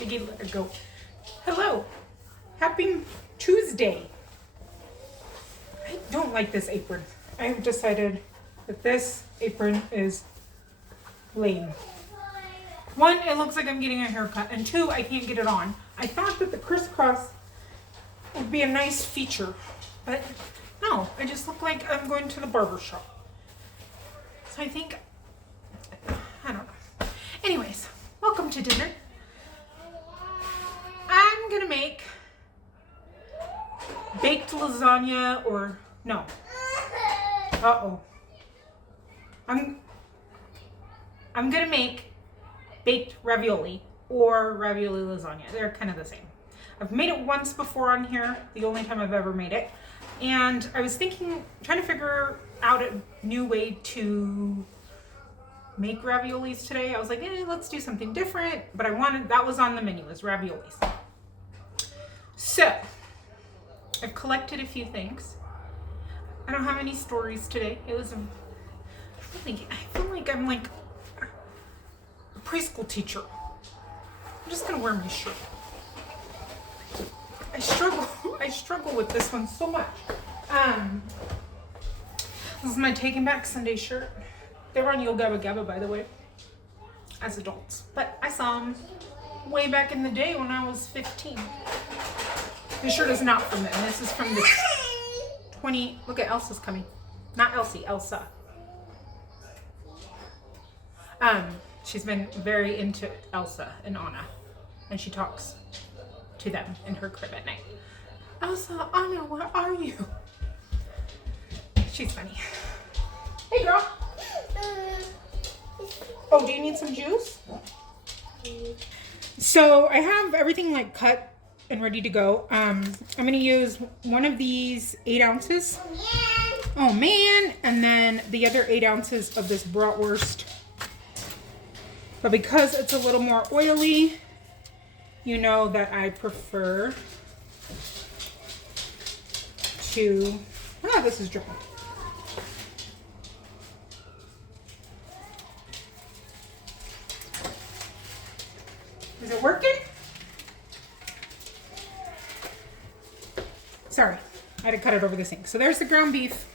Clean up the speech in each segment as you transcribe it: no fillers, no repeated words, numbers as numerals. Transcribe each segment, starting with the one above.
Piggy, let her go. Hello. Happy Tuesday. I don't like this apron. I have decided that this apron is lame. One, it looks like I'm getting a haircut, and two, I can't get it on. I thought that the crisscross would be a nice feature, but no, I just look like I'm going to the barber shop. So I think, I don't know. Anyways, welcome to dinner. I'm gonna make baked lasagna or, no. Uh-oh. I'm gonna make baked ravioli or ravioli lasagna. They're kind of the same. I've made it once before on here, the only time I've ever made it. And I was trying to figure out a new way to make raviolis today. I was like, let's do something different. But that was on the menu, was raviolis. So, I've collected a few things. I don't have any stories today. I feel like I'm like a preschool teacher. I'm just gonna wear my shirt. I struggle with this one so much. This is my Taking Back Sunday shirt. They were on Yo Gabba Gabba, by the way, as adults. But I saw them way back in the day when I was 15. This shirt is not from them. This is from the look at Elsa's coming. Not Elsie, Elsa. She's been very into Elsa and Anna, and she talks to them in her crib at night. Elsa, Anna, where are you? She's funny. Hey, girl. Oh, do you need some juice? So I have everything like cut and ready to go. I'm gonna use one of these 8 ounces. Oh man! And then the other 8 ounces of this bratwurst. But because it's a little more oily, you know that I prefer to, this is dry. Is it working? Sorry, I had to cut it over the sink. So there's the ground beef.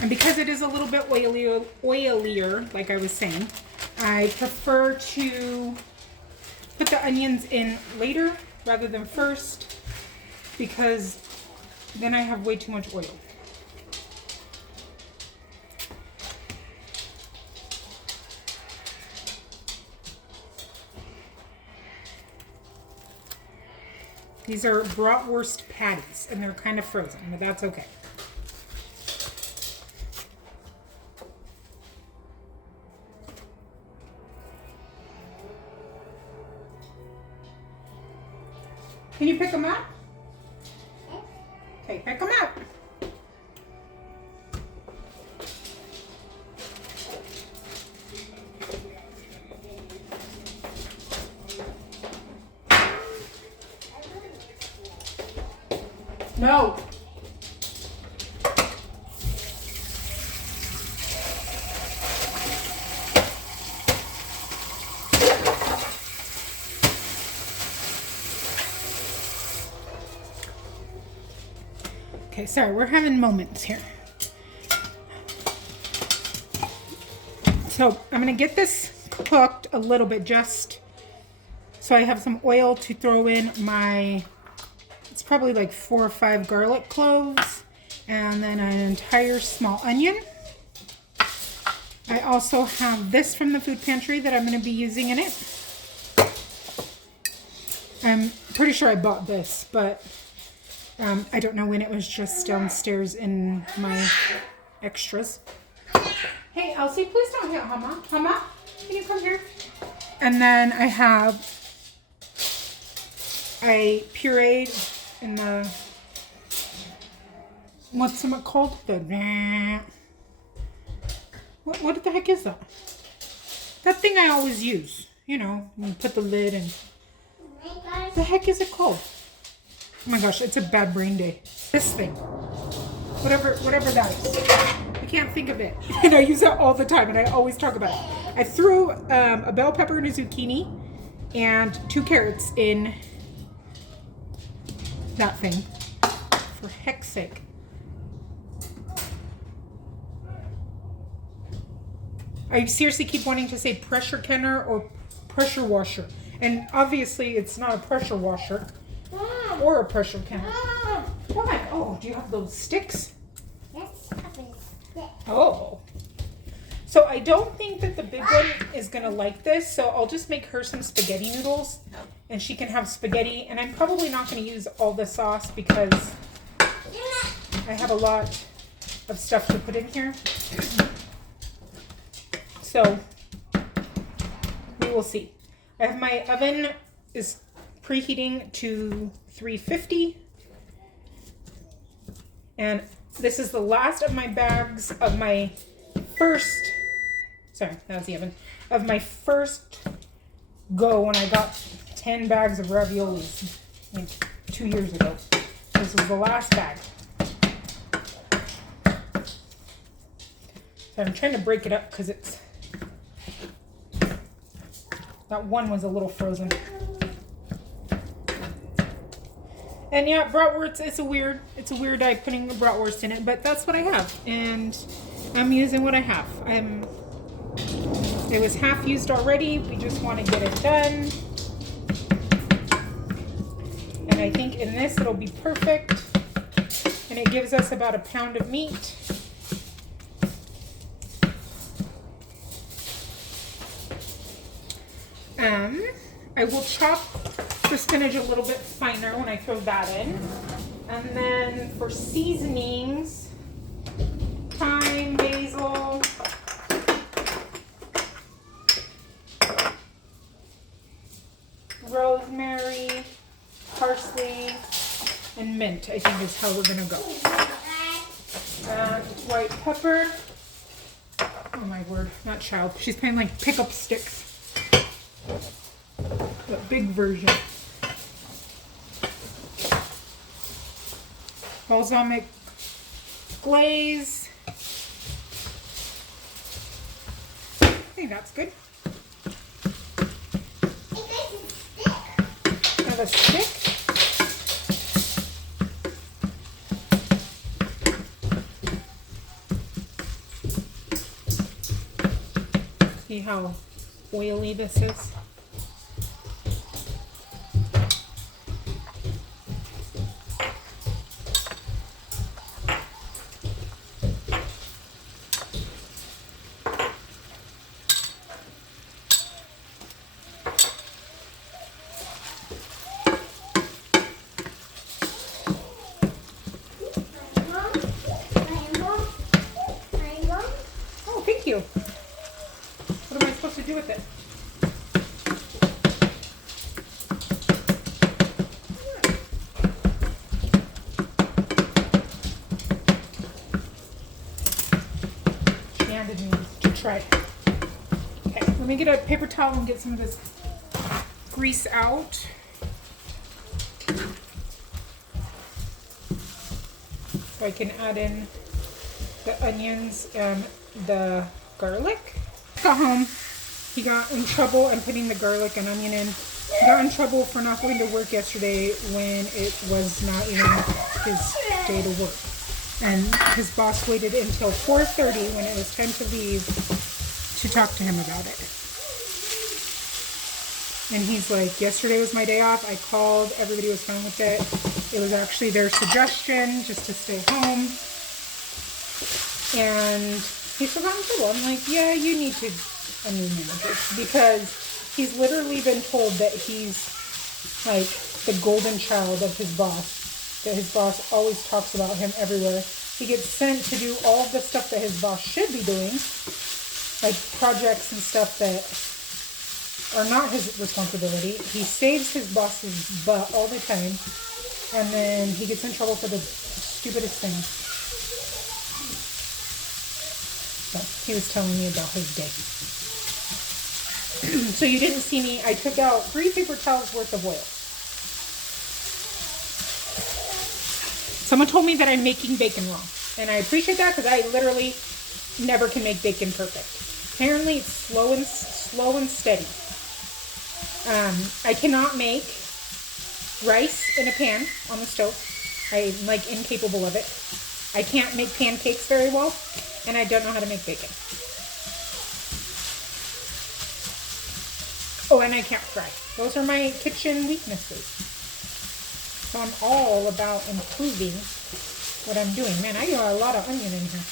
And because it is a little bit oilier, like I was saying, I prefer to put the onions in later rather than first, because then I have way too much oil. These are bratwurst patties, and they're kind of frozen, but that's okay. Can you pick them up? Okay, pick them up. No. Okay, sorry, we're having moments here. So I'm gonna get this cooked a little bit just so I have some oil to throw in my, it's probably like 4 or 5 garlic cloves, and then an entire small onion. I also have this from the Food Pantry that I'm gonna be using in it. I'm pretty sure I bought this, but I don't know when, it was just downstairs in my extras. Hey, Elsie, please don't hit Hama. Hama, can you come here? And then I have a pureed in the, what's it called? What the heck is that? That thing I always use. You know, you put the lid in. What the heck is it called? Oh my gosh, it's a bad brain day. This thing. Whatever that is. I can't think of it. And I use that all the time, and I always talk about it. I threw a bell pepper and a zucchini and 2 carrots in that thing. For heck's sake. I seriously keep wanting to say pressure canner or pressure washer. And obviously it's not a pressure washer or a pressure canner. Why? Oh, do you have those sticks? Yes, I have a stick. Oh. So I don't think that the big one is going to like this. So I'll just make her some spaghetti noodles. And she can have spaghetti. And I'm probably not going to use all the sauce because I have a lot of stuff to put in here. So we will see. I have my oven is preheating to 350. And this is the last of my bags of my first, sorry, that was the oven, of my first go when I got 10 bags of raviolis like 2 years ago. This was the last bag. So I'm trying to break it up because it's, that one was a little frozen. And yeah, bratwurst, it's a weird eye putting bratwurst in it, but that's what I have. And I'm using what I have. It was half used already. We just want to get it done. And I think in this it'll be perfect. And it gives us about a pound of meat. I will chop the spinach a little bit finer when I throw that in. And then for seasonings, thyme, basil, rosemary, parsley, and mint, I think is how we're gonna go. White pepper. Oh my word, not child. She's playing like pick-up sticks. The big version. Balsamic glaze. I think that's good. Have a stick. See how oily this is? Thank you. What am I supposed to do with it? She handed me to try. Okay, let me get a paper towel and get some of this grease out. So I can add in the onions and the garlic. Got home. He got in trouble. I'm putting the garlic and onion in. He got in trouble for not going to work yesterday when it was not even his day to work. And his boss waited until 4:30 when it was time to leave to talk to him about it. And he's like, yesterday was my day off. I called. Everybody was fine with it. It was actually their suggestion just to stay home. And he still got in trouble. I'm like, yeah, you need to a new manager, because he's literally been told that he's like the golden child of his boss, that his boss always talks about him everywhere. He gets sent to do all of the stuff that his boss should be doing, like projects and stuff that are not his responsibility. He saves his boss's butt all the time, and then he gets in trouble for the stupidest thing. So he was telling me about his day. So you didn't see me. I took out 3 paper towels worth of oil. Someone told me that I'm making bacon wrong. And I appreciate that, because I literally never can make bacon perfect. Apparently it's slow and steady. I cannot make rice in a pan on the stove. I'm like incapable of it. I can't make pancakes very well, and I don't know how to make bacon. Oh, and I can't fry. Those are my kitchen weaknesses. So I'm all about improving what I'm doing. Man, I got a lot of onion in here.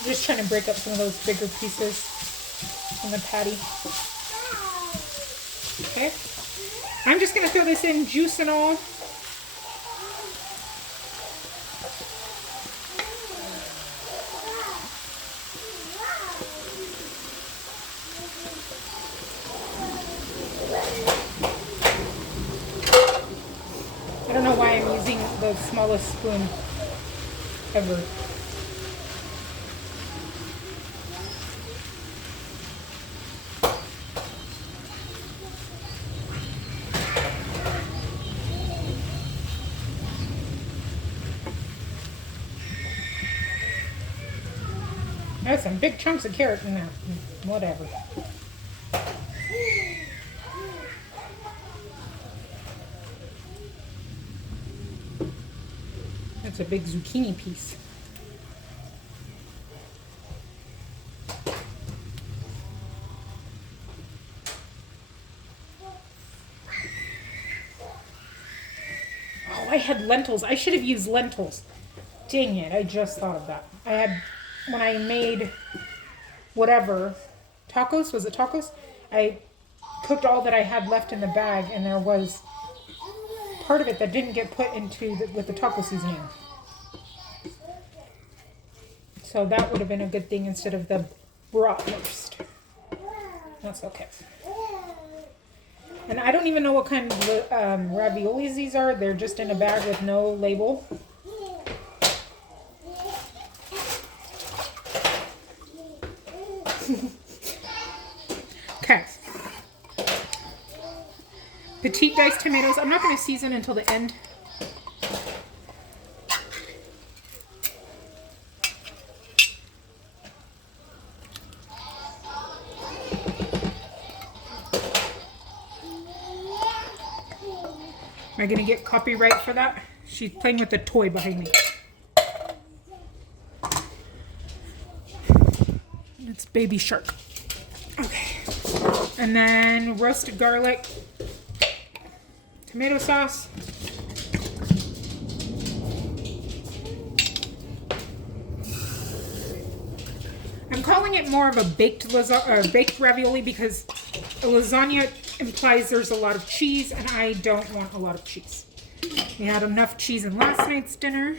I'm just trying to break up some of those bigger pieces on the patty. Okay. I'm just going to throw this in, juice and all. I don't know why I'm using the smallest spoon ever. There's some big chunks of carrot in there. Whatever. That's a big zucchini piece. Oh, I had lentils. I should have used lentils. Dang it, I just thought of that. I had, when I made whatever, tacos, was it tacos? I cooked all that I had left in the bag, and there was part of it that didn't get put into with the taco seasoning. So that would have been a good thing instead of the bratwurst. That's okay. And I don't even know what kind of raviolis these are. They're just in a bag with no label. Okay. Petite diced tomatoes. I'm not going to season until the end. Am I going to get copyright for that? She's playing with the toy behind me. It's Baby Shark. Okay. And then roasted garlic, tomato sauce. I'm calling it more of a baked ravioli because a lasagna implies there's a lot of cheese, and I don't want a lot of cheese. We had enough cheese in last night's dinner.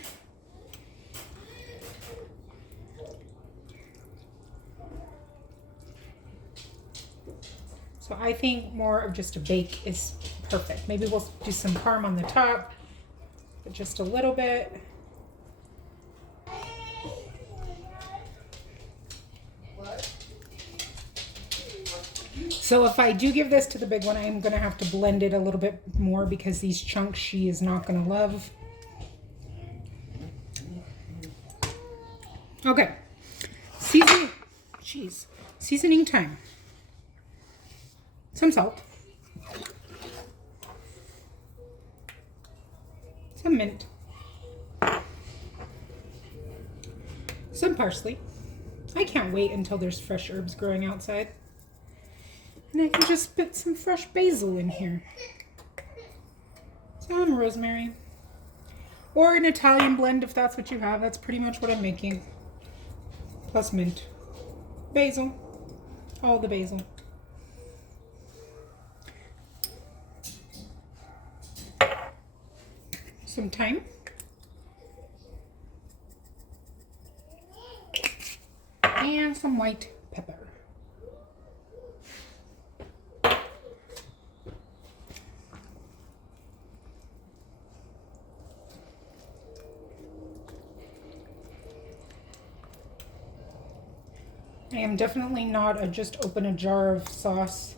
So I think more of just a bake is perfect. Maybe we'll do some parm on the top, but just a little bit. So if I do give this to the big one, I'm going to have to blend it a little bit more because these chunks she is not going to love. Okay. Seasoning time. Some salt. Some mint. Some parsley. I can't wait until there's fresh herbs growing outside. And I can just put some fresh basil in here. Some rosemary. Or an Italian blend if that's what you have. That's pretty much what I'm making. Plus mint. Basil. All the basil. Some thyme. And some white pepper. I am definitely not just open a jar of sauce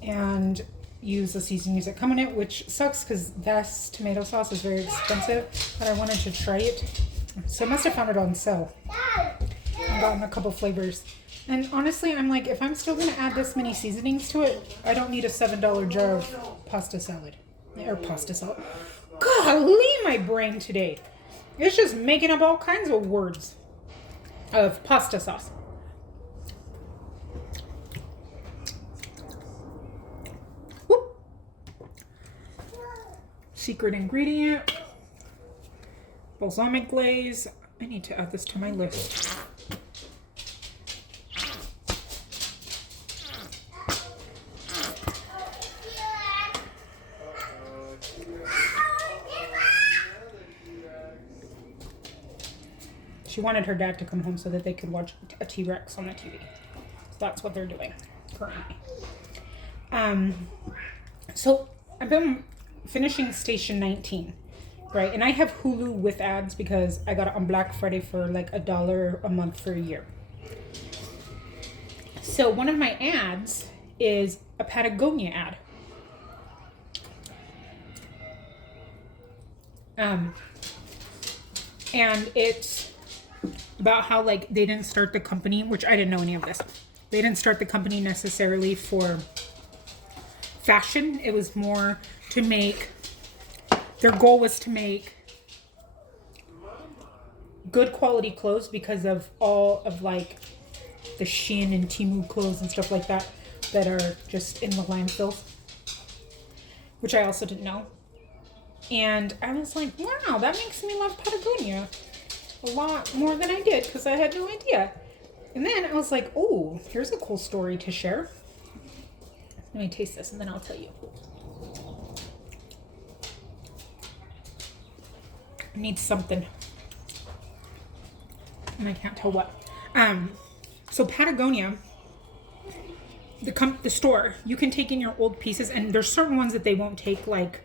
and use the seasonings that come in it, which sucks because this tomato sauce is very expensive, but I wanted to try it. So I must have found it on sale. I've gotten a couple flavors. And honestly, I'm like, if I'm still going to add this many seasonings to it, I don't need a $7 jar of pasta salad. Or pasta salad. Golly, my brain today. It's just making up all kinds of words of pasta sauce. Whoop. Secret ingredient. Balsamic glaze. I need to add this to my list. She wanted her dad to come home so that they could watch a T-Rex on the TV. So that's what they're doing currently. So I've been finishing Station 19, right? And I have Hulu with ads because I got it on Black Friday for like $1 a month for a year. So one of my ads is a Patagonia ad. And it's about how like they didn't start the company, which I didn't know any of this. They didn't start the company necessarily for fashion. It was more to make, their goal was to make good quality clothes because of all of like the Shein and Temu clothes and stuff like that that are just in the landfills, which I also didn't know. And I was like, wow, that makes me love Patagonia a lot more than I did because I had no idea. And then I was like, oh, here's a cool story to share. Let me taste this and then I'll tell you. It needs something. And I can't tell what. So Patagonia, the store, you can take in your old pieces, and there's certain ones that they won't take, like,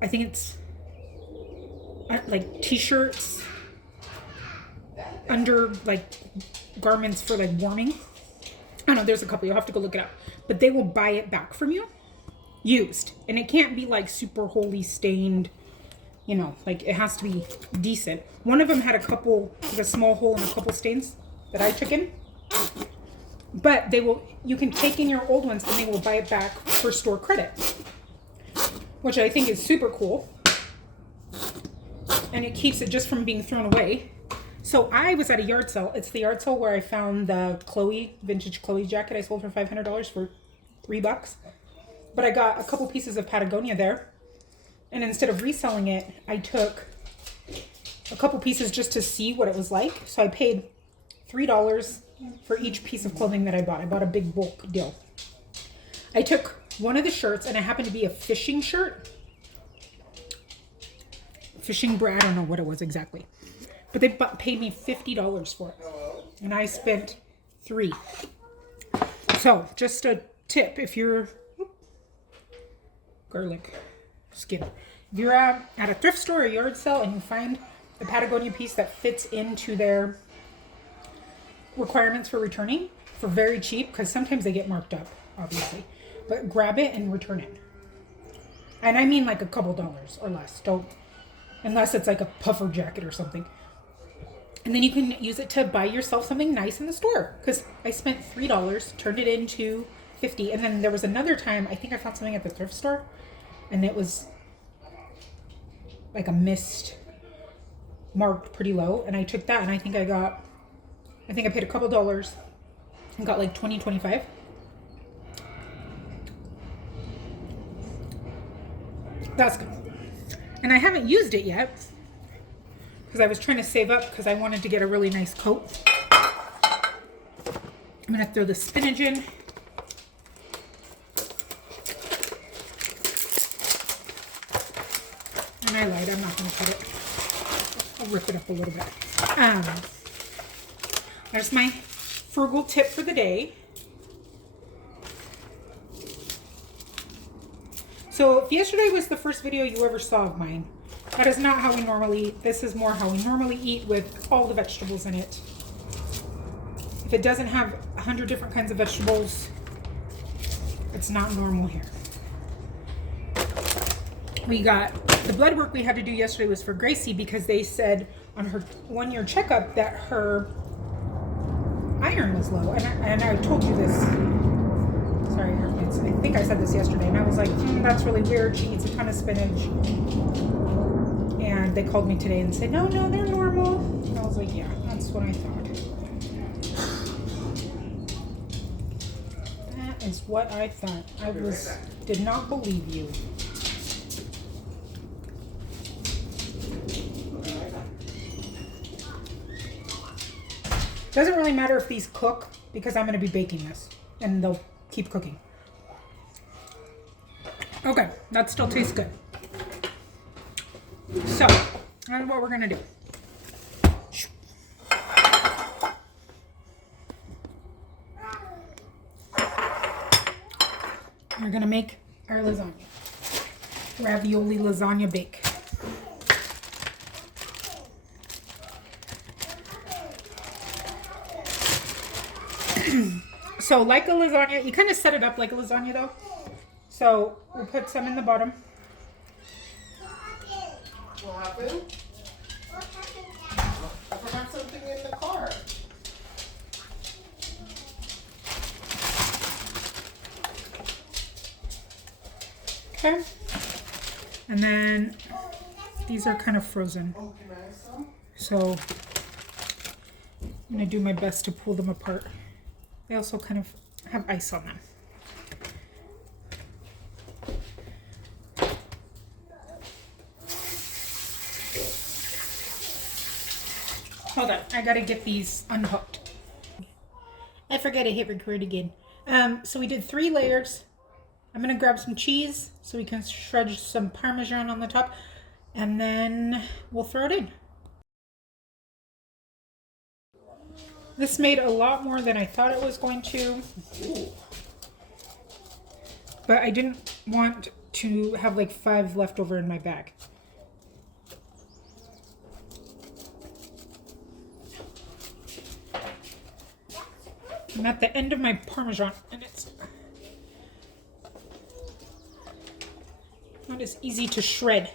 I think it's like t-shirts, under like garments for like warming. I don't know, there's a couple, you'll have to go look it up. But they will buy it back from you, used. And it can't be like super wholly stained, you know, like it has to be decent. One of them had a small hole and a couple stains that I took in. But you can take in your old ones and they will buy it back for store credit, which I think is super cool. And it keeps it just from being thrown away. So I was at a yard sale. It's the yard sale where I found the vintage Chloe jacket I sold for $500 for $3. But I got a couple pieces of Patagonia there. And instead of reselling it, I took a couple pieces just to see what it was like. So I paid $3 for each piece of clothing that I bought. I bought a big bulk deal. I took one of the shirts, and it happened to be a fishing shirt. Fishing bread, I don't know what it was exactly. But they paid me $50 for it. And I spent $3. So, just a tip, if you're... Garlic skin. If you're at a thrift store or yard sale and you find a Patagonia piece that fits into their requirements for returning for very cheap, because sometimes they get marked up, obviously. But grab it and return it. And I mean like a couple dollars or less. Unless it's like a puffer jacket or something. And then you can use it to buy yourself something nice in the store. Because I spent $3, turned it into $50. And then there was another time, I think I found something at the thrift store. And it was like a mist marked pretty low. And I took that and I think I paid a couple dollars and got like 20, 25. That's good. And I haven't used it yet because I was trying to save up because I wanted to get a really nice coat. I'm going to throw the spinach in. And I lied, I'm not going to cut it. I'll rip it up a little bit. There's my frugal tip for the day. So if yesterday was the first video you ever saw of mine, that is not how we normally eat. This is more how we normally eat with all the vegetables in it. If it doesn't have 100 different kinds of vegetables, it's not normal here. we got the blood work we had to do yesterday was for Gracie because they said on her 1-year checkup that her iron was low. And I told you this. Sorry, I think I said this yesterday, and I was like, that's really weird. She eats a ton of spinach. And they called me today and said, no, they're normal. And I was like, yeah, that's what I thought. That is what I thought. Did not believe you. Doesn't really matter if these cook because I'm going to be baking this and they'll keep cooking. Okay, that still tastes good. So, that's what we're going to do. We're going to make our lasagna. Ravioli lasagna bake. So like a lasagna, you kind of set it up like a lasagna though. So we'll put some in the bottom. What happened? I forgot something in the car. Okay. And then these are kind of frozen. Oh, can I have some? So I'm going to do my best to pull them apart. They also kind of have ice on them. Hold on, I gotta get these unhooked. I forgot to hit record again. So we did 3 layers. I'm gonna grab some cheese so we can shred some Parmesan on the top, and then we'll throw it in. This made a lot more than I thought it was going to. But I didn't want to have like 5 left over in my bag. I'm at the end of my Parmesan and it's not as easy to shred.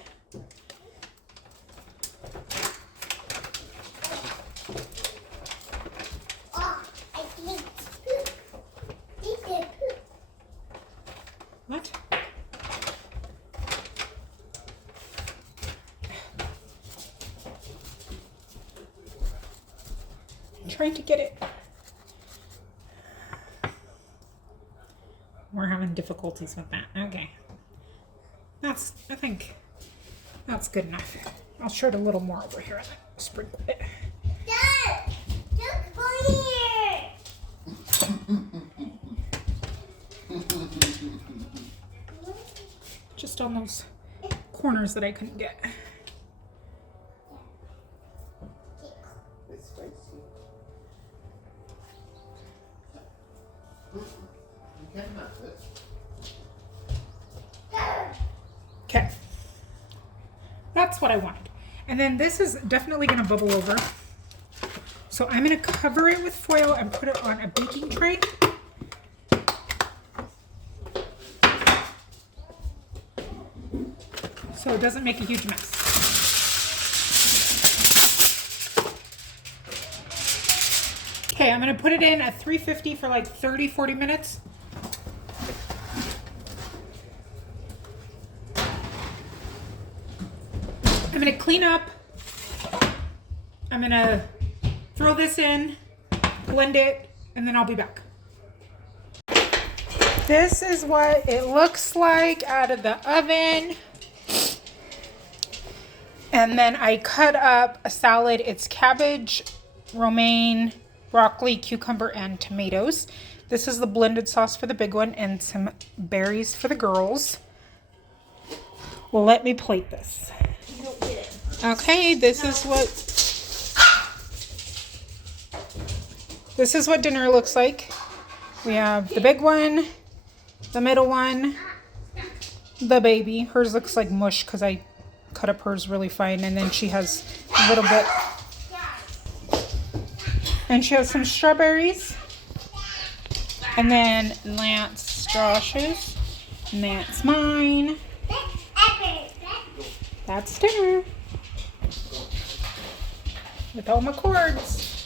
What? I'm trying to get it. We're having difficulties with that. Okay. I think that's good enough. I'll shred a little more over here and then sprinkle it. Dad! Look here! Just on those corners that I couldn't get. It's spicy. You can have it. Okay. That's what I wanted. And then this is definitely going to bubble over. So I'm going to cover it with foil and put it on a baking tray. So it doesn't make a huge mess. Okay, I'm going to put it in at 350 for like 30-40 minutes. I'm going to clean up. I'm going to throw this in, blend it, and then I'll be back. This is what it looks like out of the oven. And then I cut up a salad. It's cabbage, romaine, broccoli, cucumber, and tomatoes. This is the blended sauce for the big one and some berries for the girls. Well, let me plate this. Okay, this is what dinner looks like. We have the big one, the middle one, the baby. Hers looks like mush because I cut up hers really fine, and then she has a little bit. And she has some strawberries. And then Lance Josh's. And that's mine. That's dinner. With all my cords.